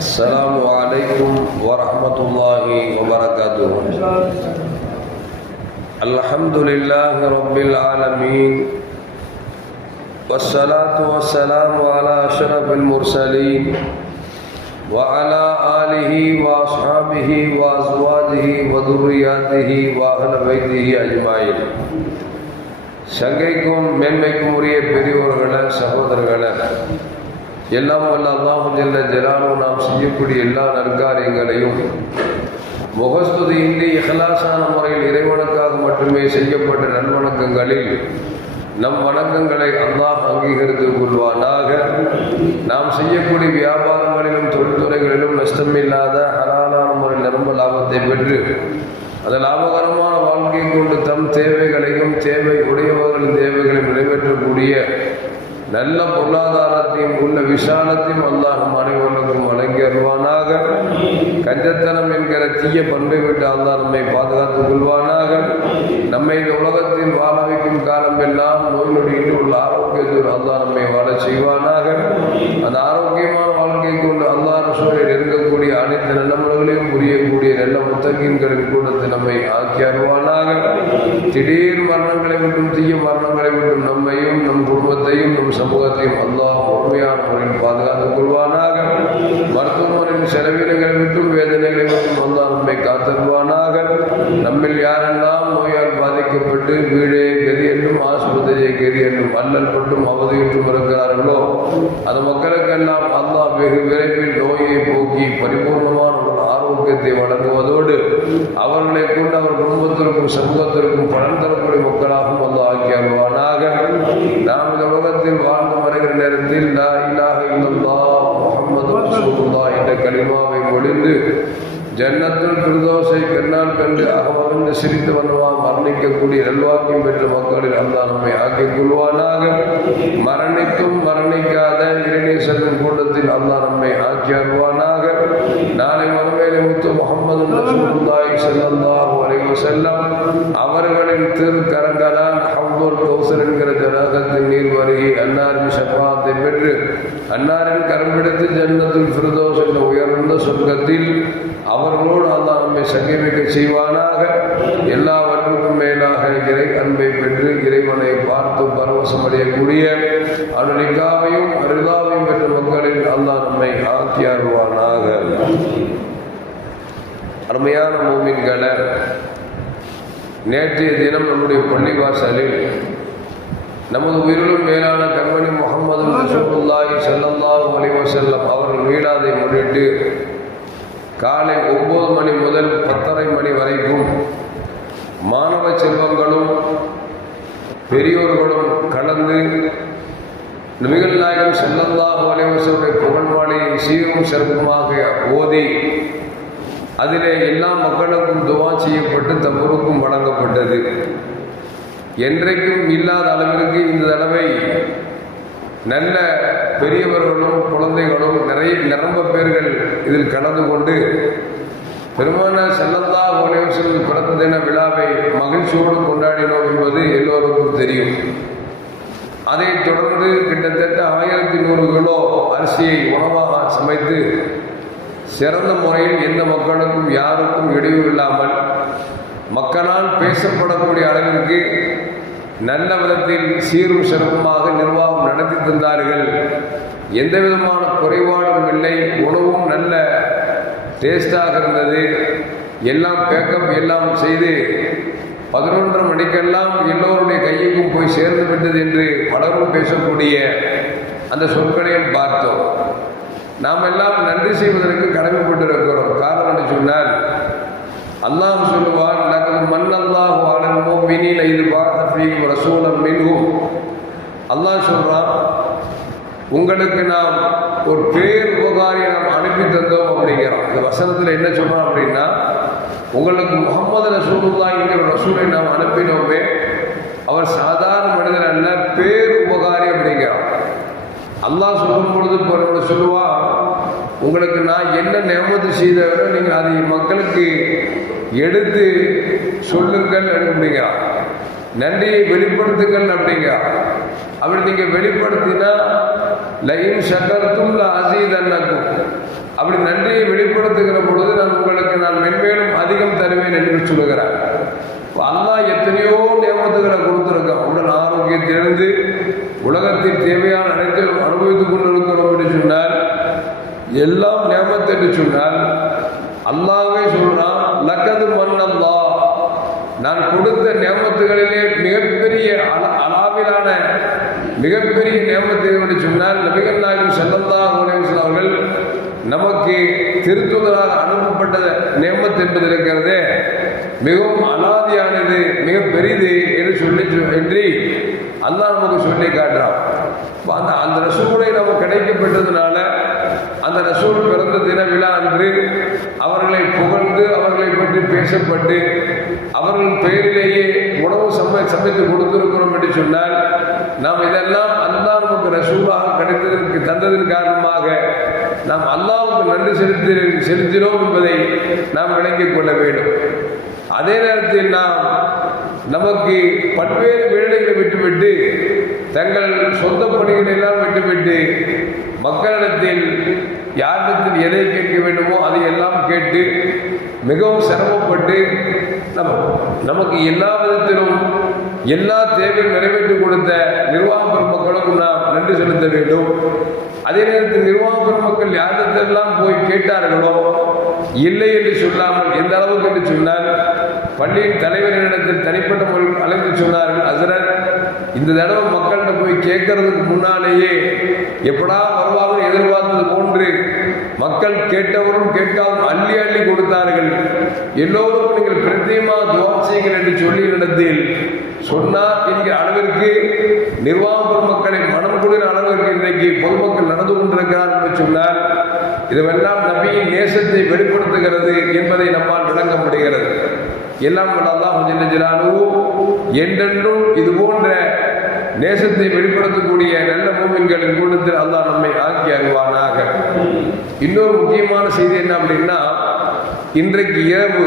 السلام عليكم ورحمة الله وبركاته. الحمد لله رب العالمين والصلاة والسلام على أشرف المرسلين وعلى آله وأصحابه وأزواجه وذرياته وأهل بيته أجمعين. சங்கைக்கும் மேன்மைக்கும் உரிய பெரியோர்களே, சகோதரர்களே, எல்லாம் வல்ல அல்லாஹ் ஜல்ல ஜலாலுஹு நாம் செய்யக்கூடிய எல்லா நற்காரியங்களையும் முகஸ்துதியின்றி இஹ்லாஸான முறையில் இறைவனுக்காக மட்டுமே செய்யப்பட்ட நல்வணக்கங்களில் நம் வணக்கங்களை அல்லாஹ் அங்கீகரித்துக் கொள்வானாக. நாம் செய்யக்கூடிய வியாபாரங்களிலும் தொழில்துறைகளிலும் நஷ்டமில்லாத ஹலாலான முறையில் நிரம்ப லாபத்தை பெற்று அந்த லாபகரமான வாழ்க்கையை கொண்டு தம் தேவைகளையும் தேவை உடையவர்களின் தேவைகளையும் நிறைவேற்றக்கூடிய நல்ல பொருளாதாரத்தையும் உள்ள விசாலத்தையும் அல்லாஹ் அனைவருக்கும் வழங்கி அருள்வானாக. கஞ்சத்தனம் என்கிற தீய பண்பை விட்டு அல்லாஹ் நம்மை பாதுகாத்துக் கொள்வானாக. நம்மை இந்த உலகத்தில் வாழ வைக்கும் காலம் எல்லாம் நோய் நொடியில் உள்ள ஆரோக்கியத்தில் அல்லாஹ் நம்மை வாழ செய்வானாக. அந்த ஆரோக்கியமான வாழ்க்கை கொண்டு அல்லாஹ் ரசூலை நெருங்கக்கூடிய அனைத்து நல்லமல்களையும் புரியக்கூடிய நல்ல முத்தகீன்களின் கூடத்தை நம்மை ஆக்கி அருள்வானாக. திடீர் மரணங்களை விட்டும் தீய மரணங்களை விட்டும் நம்மையும் நம் குடும்பத்தையும் நம் சமூகத்தையும் அல்லாஹ் உண்மையான முறையில் பாதுகாத்துக் கொள்வானாக. மருத்துவமனையின் செலவினங்களை விட்டும் வேதனைகளை விட்டும் அல்லாஹ் நம்மை காத்தருள்வானாக. நம்மில் யாரெல்லாம் நோயால் பாதிக்கப்பட்டு வீடே கதி என்றும் ஆஸ்பத்திரியை கதி என்றும் அல்லல் பட்டும் அவதியுற்றும் இருக்கிறார்களோ அந்த மக்களுக்கெல்லாம் அல்லாஹ் வெகு விரைவில் நோயை போக்கி பரிபூர்ணமான ஒரு ஆரோக்கியத்தை வழங்குவதோடு அவர்களை கொண்டு அவர் குடும்பத்திற்கும் சமூகத்திற்கும் பலன் தரக்கூடிய மக்களாகவும் அல்லாஹ் ஆக்கி அருள்வானாக. நாம் இந்த உலகத்தில் வாழ்ந்து வருகிற நேரத்தில் லா இலாஹ இல்லல்லாஹ் முஹம்மது ரசூலுல்லாஹ் என்ற கலிமாவை மொழிந்து ஜன்னத்துல் ஃபிர்தௌஸை கண்ணால் கண்டு அகமகிழ்ந்து சிரித்து வந்தவாம் மரணிக்கக்கூடிய நல்வாக்கியம் பெற்ற மக்களில் அல்லாஹ் நம்மை ஆக்கிக் கொள்வானாக. மரணித்தும் மரணிக்காத இறைநேசரின் கூட்டத்தில் அல்லாஹ் நம்மை ஆக்கி அருள்வானாக. நாளை மறுமையிலே முத்து முஹம்மது ரசூலுல்லாஹி ஸல்லல்லாஹு அலைஹி வஸல்லம் அவர்களின் திருக்கரங்களால் ஹவ்துல் கௌசர் என்கிற ஜனாகத்தின் நீர் வருகை அன்னாரின் ஷஃபாத்தை பெற்று அன்னாரின் கரம் பிடித்து ஜன்னத்துல் ஃபிர்தௌஸ் என்ற உயர்ந்த சொர்க்கத்தில் அவர்களோடு அல்லாஹ் நம்மை சங்கமிக்க செய்வானாக. எல்லாவற்றுக்கும் மேலாக இறை அன்பை பெற்று இறைவனை பார்த்து பரவசம் அடையக்கூடிய அருளிகாவையும் அருளாவையும் பெற்ற மக்களில் அல்லாஹ் நம்மை ஆக்கி அருள்வானாக. அருமையான மூமின்களே, நேற்றைய தினம் நம்முடைய பள்ளிவாசலில் நமது உயிரிலும் மேலான கண்மணி முஹம்மது ரசூலுல்லாஹி ஸல்லல்லாஹு அலைஹி வஸல்லம் அவர்கள் மீளாதை முன்னிட்டு காலை 9 மணி முதல் 10:30 மணி வரைக்கும் மாணவ செல்வங்களும் பெரியோர்களும் கலந்து நபிகள் நாயகம் ஸல்லல்லாஹு அலைஹி வஸல்லம் புகழ்மாலையை சீரும் சிறப்புமாக ஓதி அதிலே எல்லா மக்களுக்கும் துவா செய்யப்பட்டு தம்புருக்கும் வழங்கப்பட்டது. என்றைக்கும் இல்லாத அளவிற்கு இந்த தடவை நல்ல பெரியவர்களும் குழந்தைகளும் நிரம்ப பேர்கள் இதில் கலந்து கொண்டு பெருமானார் ஸல்லல்லாஹு அலைஹி வஸல்லம் பிறந்த தின விழாவை மகிழ்ச்சியோடு கொண்டாடினோம் என்பது எல்லோருக்கும் தெரியும். அதைத் தொடர்ந்து கிட்டத்தட்ட 1100 கிலோ அரிசியை உணவாக சமைத்து சிறந்த முறையில் எந்த மக்களுக்கும் யாருக்கும் இடையூறு இல்லாமல் மக்களால் பேசப்படக்கூடிய அளவிற்கு நல்ல விதத்தில் சீரும் சிறப்புமாக நிர்வாகம் நடத்தி தந்தார்கள். எந்த விதமான குறைபாடும் இல்லை. உணவும் நல்ல டேஸ்டாக இருந்தது. எல்லாம் பேக்கப் எல்லாம் செய்து 11:30 மணிக்கெல்லாம் எல்லோருடைய கையுக்கும் போய் சேர்ந்து விட்டது என்று பலரும் பேசக்கூடிய அந்த சொற்களையும் பார்த்தோம். நாம் எல்லாம் நன்றி செய்வதற்கு கடமைப்பட்டிருக்கிறோம். காரணம் என்று சொன்னால் அல்லாஹ் சொல்லுவான், லகத் மன்னல்லாஹு அலல் முஃமினீன இத் பஅஸ ஃபீஹிம் ரசூலன் மின்ஹும். அல்லாஹ் சொல்றான், உங்களுக்கு நாம் ஒரு பேர் உபகாரியை நாம் அனுப்பி தந்தோம் அப்படிங்கிறோம். இந்த வசனத்தில் என்ன சொல்றான் அப்படின்னா, உங்களுக்கு முஹம்மது ரசூலுல்லாஹி என்கிற ரசூலை நாம் அனுப்பினோமே, அவர் சாதாரண மனிதர் அல்ல, பேர் உபகாரி அப்படிங்கிறான். அல்லாஹ் சொல்லும் பொழுது சொல்லுவான், உங்களுக்கு நான் என்ன நியமத்து செய்தவரோ நீங்கள் அதை மக்களுக்கு எடுத்து சொல்லுங்கள் அப்படிங்கிறான். நன்றியை வெளிப்படுத்துங்கள் அப்படிங்கிறான். அப்படி நீங்கள் வெளிப்படுத்தினா லயின் ஷக்கர்தும் லஅஸீதன்னக்கும், அப்படி நன்றியை வெளிப்படுத்துகிற பொழுது நான் மென்மேலும் அதிகம் தருவேன் என்று சொல்லுகிறார். அல்லாஹ் எத்தனையோ நியமத்துகளை கொடுத்திருக்கான். உடல் ஆரோக்கியத்திலிருந்து உலகத்தில் தேவையான அனைத்தையும் அனுபவித்துக் கொண்டிருக்கிறோம் என்று சொன்னால், எல்லாம் நியமத்து என்று சொன்னால் அல்லாஹ்வே சொல்றான், லக்கது மன்னல்லா, நான் கொடுத்த நியமத்துகளிலே மிகப்பெரிய அளவிலான மிகப்பெரிய நியமத்து என்று சொன்னால், நபிகள் நாயகம் ஸல்லல்லாஹு அலைஹி வஸல்லம் அவர்கள் நமக்கு திருத்துதலாக அனுப்பப்பட்ட நியமத்து என்பது இருக்கிறது மிகவும் அலாதியானது, மிக பெரிது என்று அல்லாஹ் நமக்கு சொல்லி காட்டுறான். அந்த ரசூலை நமக்கு கிடைக்கப்பட்டதுனால அந்த ரசூல் பிறந்த தின விழா அன்று அவர்களை புகழ்ந்து அவர்களை பற்றி பேசப்பட்டு அவர்கள் பெயரிலேயே உணவு சமைத்து கொடுத்திருக்கிறோம் என்று சொன்னால், நாம் இதெல்லாம் அல்லாஹ் நமக்கு ரசூலாக கிடைத்ததற்கு தந்ததன் காரணமாக நாம் அல்லாஹ்வுக்கு நன்றி செலுத்தினோம் என்பதை நாம் விளங்கிக் கொள்ள வேண்டும். அதே நேரத்தில் நமக்கு பல்வேறு வேலைகளை விட்டுவிட்டு தங்கள் சொந்த பணிகளை எல்லாம் விட்டுவிட்டு மக்களிடத்தில் யாரிடத்தில் எதை கேட்க வேண்டுமோ அதை எல்லாம் கேட்டு மிகவும் சிரமப்பட்டு நமக்கு எல்லா விதத்திலும் எல்லா தேவையும் நிறைவேற்றி கொடுத்த நிர்வாக பெருமக்களுக்கும் நாம் நன்றி செலுத்த வேண்டும். அதே நேரத்தில் நிர்வாக பெருமக்கள் யாரிடத்தெல்லாம் போய் கேட்டார்களோ இல்லை என்று சொல்லாமல் எந்த அளவுக்கு என்று சொன்னால், பள்ளியின் தலைவரிடத்தில் தனிப்பட்ட முறையில் அழைத்து சொன்னார்கள், ஹஸ்ரத் இந்த தடவை மக்கள்கிட்ட போய் கேட்கறதுக்கு முன்னாலேயே எப்படா வருவார்கள் எதிர்பார்த்தது போன்று மக்கள் கேட்டவரும் கேட்காமல் அள்ளி அள்ளி கொடுத்தார்கள். எல்லோருக்கும் நீங்கள் பிரத்யேகமாக துவா செய்யுங்கள் என்று சொல்லி இடத்தில் சொன்னார் என்கிற அளவிற்கு நிர்வாக பெருமக்களை மனம் குளிர அளவிற்கு இன்றைக்கு பொதுமக்கள் நடந்து கொண்டிருக்கிறார் என்று சொன்னால், இதுவெல்லாம் நபியின் நேசத்தை வெளிப்படுத்துகிறது என்பதை நம்மால் விளங்க முடிகிறது. எல்லாம் அல்லாஹ் ஜல்ல ஜலாலுஹு என்றென்றும் இது போன்ற நேசத்தை வெளிப்படுத்தக்கூடிய நல்ல மூமின்களின் கூட்டத்தில் அல்லாஹ் நம்மை ஆக்கி அருள்வானாக. இன்னொரு முக்கியமான செய்தி என்ன அப்படின்னா, இன்றைக்கு இரவு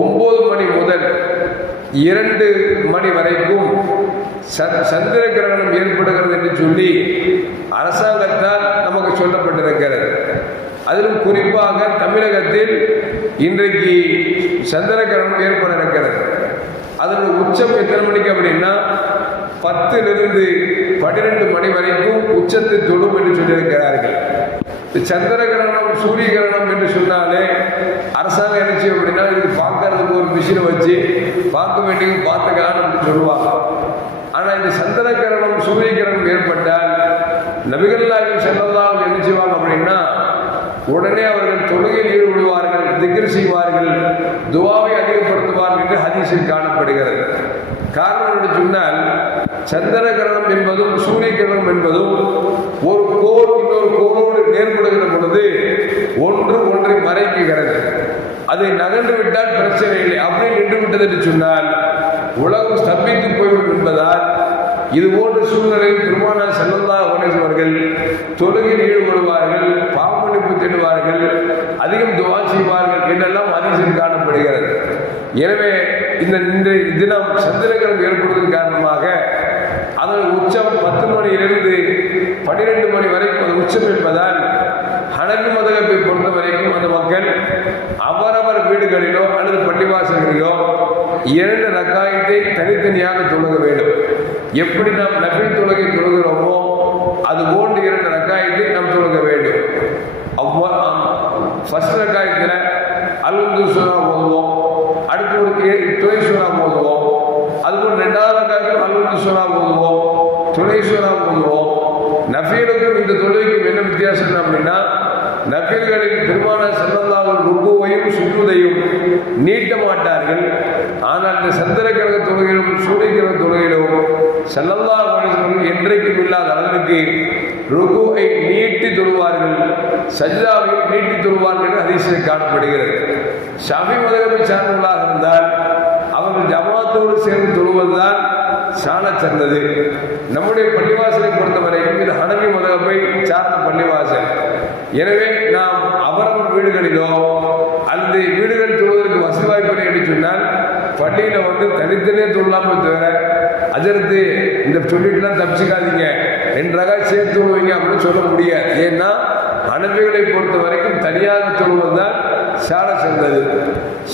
9 மணி முதல் 2 மணி வரைக்கும் சந்திர கிரகணம் ஏற்படுகிறது என்று சொல்லி அரசாங்கத்தால் நமக்கு சொல்லப்பட்டிருக்கிறது. அதிலும் குறிப்பாக தமிழகத்தில் இன்றைக்கு சந்திர கிரகணம் ஏற்பட இருக்கிறது. அதன் உச்சம் எத்தனை மணிக்கு அப்படின்னா 10லிருந்து 12 மணி வரைக்கும் உச்சத்தை தொடும் என்று சொல்லியிருக்கிறார்கள். சந்திர கிரகணம் சூரிய கிரகணம் என்று சொன்னாலே அரசாங்கம் என்ன செய்யும் அப்படின்னா, இது பார்க்கறதுக்கு ஒரு மிஷினை வச்சு பார்க்க வேண்டியது பார்த்துக்கலாம் அப்படின்னு சொல்லுவாங்க. ஆனால் இந்த சந்திர கிரகணம் சூரிய கிரகணம் ஏற்பட்டால் நபிகள் நாயகம் ஸல்லல்லாஹு அலைஹி வஸல்லம் என்ன செய்வாங்க அப்படின்னா, உடனே அவர்கள் தொழுகையில் ஈடுபடுவார்கள், திக்ர் செய்வார்கள், துஆவை அதிகப்படுத்துவார்கள் என்று ஹதீஸில் காணப்படுகிறது. காரணம் என்று சொன்னால், சந்திர கிரகணம் என்பதும் சூரிய கிரகணம் என்பதும் ஒரு கோள் இன்னொரு கோளோடு நேர்படுகிற பொழுது ஒன்றை மறைக்குகிறது. அதை நகர்ந்து விட்டால் பிரச்சனை இல்லை, அப்படி நின்று விட்டது என்று சொன்னால் உலகம் ஸ்தம்பித்து போய்விடும் என்பதால் இது போன்ற சூழ்நிலையில் பெருமானார் ஸல்லல்லாஹு அலைஹி வஸல்லம் அவர்கள் தொழுகையில் ஈடுபடுவார்கள், பாவமன்னிப்பு தேடுவார்கள், அதிகம் துஆ செய்வார்கள் என்றெல்லாம் ஹதீஸில் காணப்படுகிறது. எனவே இந்த தினம் சந்திரகிரகணம் ஏற்படுவதன் காரணமாக அதன் உச்சம் 10 மணியிலிருந்து 12 மணி வரைக்கும் அது உச்சம் என்பதால் ஹனபி மதகத்தை பொறுத்த வரைக்கும் அந்த மக்கள் அவரவர் வீடுகளிலோ அல்லது பள்ளிவாசல்களிலோ 2 ரக்காயத்தை தனித்தனியாக தொழுக வேண்டும். எப்படி நாம் நஃபில் தொழுகை தொழுகிறோமோ அது போன்று 2 ரக்காயத்தை நாம் தொழுக வேண்டும். ஃபர்ஸ்ட் ரக்காயத்தில் அல்ஹம்து சூரா ஓதுவோம், அடுத்து ஒரு துணை சூரா ஓதுவோம், அதுபோல் 2வது ரக்காயத்தில் அல்ஹம்து சூரா ஓதுவோம், துணை சூரா ஓதுவோம். நஃபீலுக்கும் இந்த தொழுகைக்கும் என்ன வித்தியாசம் அப்படின்னா, நஃபீல்களில் பெருமானார் ஸல்லல்லாஹு அலைஹி வஸல்லம் ருக்குவையும் சுஜூதையும் நீட்ட மாட்டார்கள். ஆனால் இந்த சந்திர கிரக தொழுகையிலும் சூரிய கிரக தொழுகையிலும் ஸல்லல்லாஹு அலைஹி வஸல்லம் என்றைக்கும் இல்லாத அளவிற்கு ருக்குவை நீட்டி தொழுவார்கள், சஜ்தாவை நீட்டி தொழுவார்கள் என்று ஹதீஸில் காணப்படுகிறது. ஷாஃபி மதகபை சார்ந்தவர்களாக இருந்தால் அவர்கள் ஜமாத்தோடு சேர்ந்து தொழுவதுதான் சாண சிறந்தது. நம்முடைய பள்ளிவாசலை பொறுத்தவரைக்கும் இது ஹனபி மதகபை சார்ந்த பள்ளிவாசல். எனவே நாம் அவரவர் வீடுகளிலோ அல்லது வீடுகளில் தொழுவதற்கு வசதி வாய்ப்பு என்று சொன்னால் பள்ளியில் தனித்தனியே தொழலாமல் தவிர அதற்கு இந்த சொல்லிட்டுலாம் தப்பிச்சுக்காதீங்க 2 ரகாய் சேர்த்து தொழுவீங்க அப்படின்னு சொல்ல முடியாது. ஏன்னா ஹனபிகளை பொறுத்த வரைக்கும் தனியாக தொழுவதுதான் சால சிறந்தது.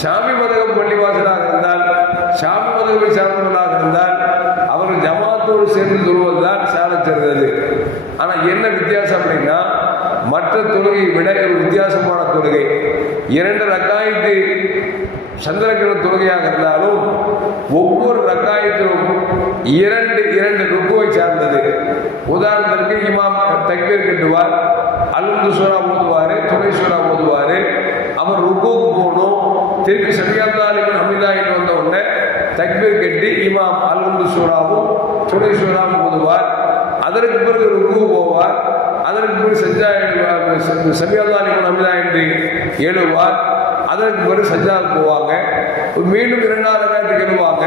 ஷாமி மதகம் பள்ளிவாசலாக இருந்தால், ஷாமி மதகவை சார்ந்தவர்களாக இருந்தால் அவர்கள் ஜமாத்தோடு சேர்ந்து தொழுவதுதான் சால சிறந்தது. ஆனால் என்ன வித்தியாசம் அப்படின்னா, மற்ற தொழுகையை விட ஒரு வித்தியாசமான தொழுகை. 2 ரக்காயத்து சந்திரக்கிழமை தொழுகையாக இருந்தாலும் ஒவ்வொரு ரக்காயத்திலும் 2 ருக்குவை சார்ந்தது. உதாரணத்திற்கு இமாம் தக்பீர் கட்டுவார், அல்ஹம்து சூரா ஓதுவார், துணை சூரா ஓதுவார். அவர் ருக்குவுக்கு போகணும், திருப்பி சமிஅல்லாஹு ஹமீதாஹு வந்த உடனே தக்பீர் கட்டி இமாம் அல்ஹம்து சூராவும் துணை சூராவும் ஓதுவார். அதற்கு பிறகு ருக்கு போவார், அதற்கு பிறகு சஜ்ஜா சமிஅல்லாஹு ஹமீதாஹு என்று எழுவார். அதற்கு பிறகு சஜ்ஜாவுக்கு போவாங்க. மீண்டும் 2வது ரக்காயத்துக்கு எழுவாங்க.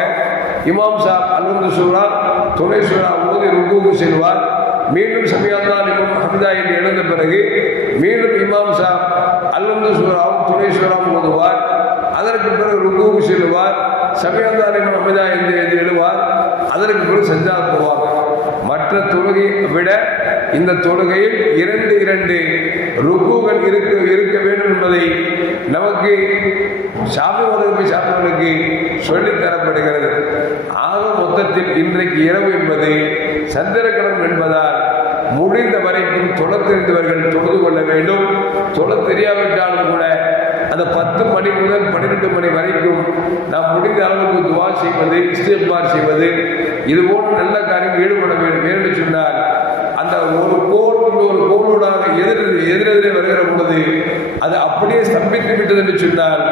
இமாம் சாப் அல்ஹம்து சூரா துணை சூரா ஓதி ருக்குவுக்கு செல்வார். மீண்டும் சமிஅல்லாஹு ஹமீதாஹு என்று எழுந்த பிறகு மீண்டும் இமாம் சாப் அல்ஹம்து சூராவும் துணை சூராவும் ஓதுவார். அதற்கு பிறகு ருக்குவுக்கு செல்வார். சமிஅல்லாஹு ஹமீதாஹு என்று எழுவார். அதற்கு பிறகு சஜ்ஜாவுக்கு போவாங்க. மற்ற தொழுகையை விட இந்த தொழுகையில் 2 ருக்குகள் இருக்க வேண்டும் என்பதை நமக்கு ஷாஃபி மதகபை சார்ந்தவர்களுக்கு சொல்லித் தரப்படுகிறது. ஆக மொத்தத்தில் இன்றைக்கு இரவு என்பது சந்திரக்கிழமை என்பதால் முடிந்த வரைக்கும் தொழத் தெரிந்தவர்கள் தொழுது கொள்ள வேண்டும். தொழத் தெரியாவிட்டாலும் கூட அந்த 10 மணி முதல் 12 மணி வரைக்கும் நாம் முடிந்த அளவுக்கு துவா செய்வது, இஸ்திக்பார் செய்வது, இது போன்ற நல்ல காரியம் ஈடுபட வேண்டும். என்று சொன்னால் அந்த ஒரு கோல் ஒரு கோளோடாக எதிரெதிரே வருகிற பொழுது அது அப்படியே ஸ்தம்பித்து விட்டது என்று சொன்னால்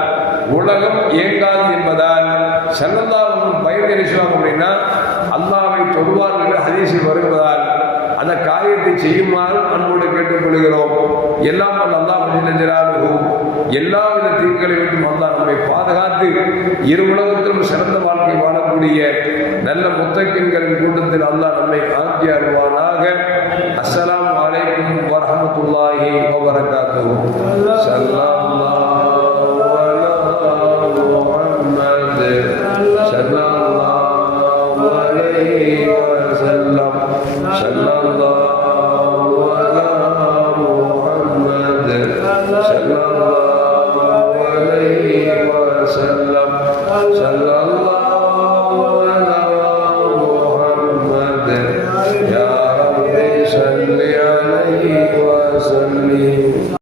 உலகம் இயங்காது என்பதால் ஸல்லல்லாஹு பயன் செய்வாங்க. அப்படின்னா அல்லாஹ்வை தொழுவார்கள் என்று ஹதீஸில் வருவதால் அந்த காரியத்தை செய்யுமாறு அன்போடு கேட்டுக்கொள்கிறோம். எல்லாம் அல்லாஹ் எல்லாவித தீர்களை விட்டும் அல்லாஹ் நம்மை பாதுகாத்து இரு உலகத்திலும் சிறந்த வாழ்க்கை வாழக்கூடிய நல்ல முத்தகின்களின் கூட்டத்தில் அல்லாஹ் நம்மை ஆக்கி அருள்வானாக. அஸ்ஸலாமு அலைக்கும் வரஹ்மத்துல்லாஹி வபரகாத்துஹு. ஸல்லல்லாஹு அலா முஹம்மத் ஸல்லல்லாஹு அலைஹி வஸல்லம். ஸல்லல்லாஹு அலா முஹம்மத் ஸல்லல்லாஹு அலைஹி வஸல்லம்.